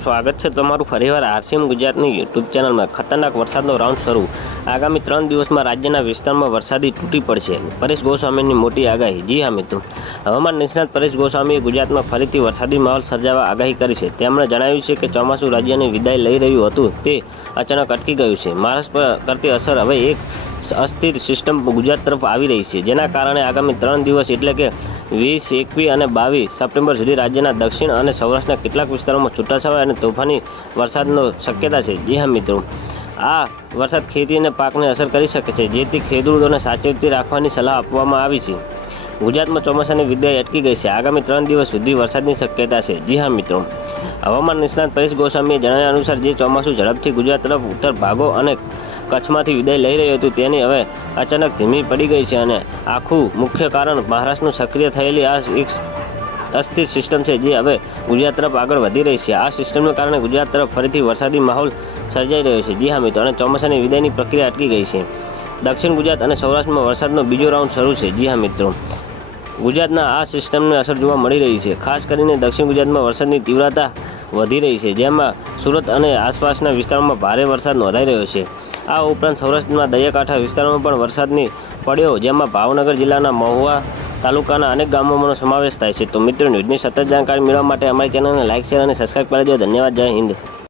સ્વાગત છે તમારું ફરીવાર આરસીએમ ગુજરાતની યુટ્યુબ ચેનલમાં. ખતરનાક વરસાદનો રાઉન્ડ શરૂ. આગામી ત્રણ દિવસમાં રાજ્યના વિસ્તારમાં વરસાદી તૂટી પડશે. પરેશ ગોસ્વામીની મોટી આગાહી. જી હા મિત્રો. હવામાન નિષ્ણાત પરેશ ગોસ્વામીએ ગુજરાતમાં ફરીથી વરસાદી માહોલ સર્જાવા આગાહી કરી છે. તેમણે જણાવ્યું છે કે ચોમાસું રાજ્યની વિદાય લઈ રહ્યું હતું. તે અચાનક અટકી ગયું છે. મહારાષ્ટ્ર પર કરતી અસર હવે એક અસ્થિર સિસ્ટમ ગુજરાત તરફ આવી રહી છે. જેના કારણે આગામી ત્રણ દિવસ એટલે કે વીસ, એકવીસ અને બાવીસ સપ્ટેમ્બર સુધી રાજ્યના દક્ષિણ અને સૌરાષ્ટ્રના કેટલાક વિસ્તારોમાં છૂટાછવાયા અને તોફાની વરસાદનો શક્યતા છે. જી હા, મિત્રો. આ વરસાદ ખેતી અને પાકને અસર કરી શકે છે, જેથી ખેડૂતોને સાચવતી રાખવાની સલાહ આપવામાં આવી છે. ગુજરાતમાં ચોમાસાની વિદાય અટકી ગઈ છે. આગામી ત્રણ દિવસ સુધી વરસાદની શક્યતા છે. જી હા, મિત્રો. હવામાન નિષ્ણાત પરેશ ગોસ્વામીએ જણાવ્યા અનુસાર, જે ચોમાસું ઝડપથી ગુજરાત તરફ ઉત્તર ભાગો અને કચ્છમાંથી વિદાય લઈ રહ્યું હતું, તેની હવે અચાનક ધીમી પડી ગઈ છે અને આખું મુખ્ય કારણ મહારાષ્ટ્રનું સક્રિય થયેલી આ એક અસ્થિર સિસ્ટમ છે, જે હવે ગુજરાત તરફ આગળ વધી રહી છે. આ સિસ્ટમને કારણે ગુજરાત તરફ ફરીથી વરસાદી માહોલ સર્જાઈ રહ્યો છે. જી હા, મિત્રો. અને ચોમાસાની વિદાયની પ્રક્રિયા અટકી ગઈ છે. દક્ષિણ ગુજરાત અને સૌરાષ્ટ્રમાં વરસાદનો બીજો રાઉન્ડ શરૂ છે. જી હા, મિત્રો. ગુજરાતના આ સિસ્ટમને અસર જોવા મળી રહી છે. ખાસ કરીને દક્ષિણ ગુજરાતમાં વરસાદની તીવ્રતા વધી રહી છે, જેમાં સુરત અને આસપાસના વિસ્તારોમાં ભારે વરસાદ નોંધાઈ રહ્યો છે. આ ઉપરાંત સૌરાષ્ટ્રના દરિયાકાંઠા વિસ્તારોમાં પણ વરસાદની પડ્યો, જેમાં ભાવનગર જિલ્લાના મહુવા તાલુકાના અનેક ગામોનો સમાવેશ થાય છે. તો મિત્રો, ન્યૂઝની સતત જાણકારી મેળવવા માટે અમારી ચેનલને લાઇક શેર અને સબસ્ક્રાઈબ કરી દો ધન્યવાદ. જય હિન્દ.